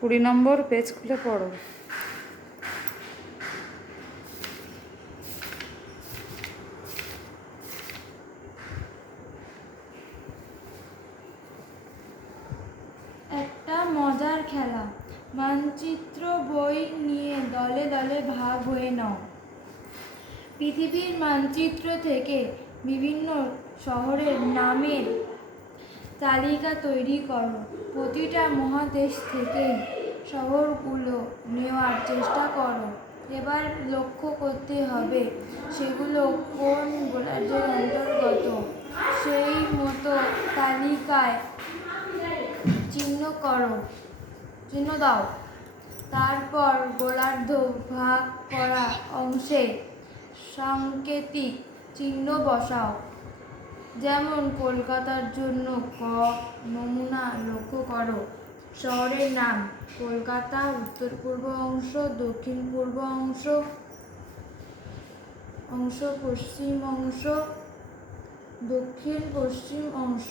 20 নম্বর page খুলে পড়ো। একটা মজার খেলা। মানচিত্র বই নিয়ে দলে দলে ভাগ হয়ে নাও। পৃথিবীর মানচিত্র থেকে বিভিন্ন শহরের নামের তালিকা তৈরি করো। প্রতিটা মহাদেশ থেকে শহরগুলো নেওয়ার চেষ্টা করো। এবার লক্ষ্য করতে হবে সেগুলো কোন গোলার্ধের অন্তর্গত। সেই মতো তালিকায় চিহ্ন দাও। তারপর গোলার্ধ ভাগ করা অংশে সাংকেতিক চিহ্ন বসাও। যেমন কলকাতার জন্য ক। নমুনা লক্ষ্য করো। শহরের নাম: কলকাতা, উত্তর পূর্ব অংশ, দক্ষিণ পূর্ব অংশ, পশ্চিম অংশ, দক্ষিণ পশ্চিম অংশ।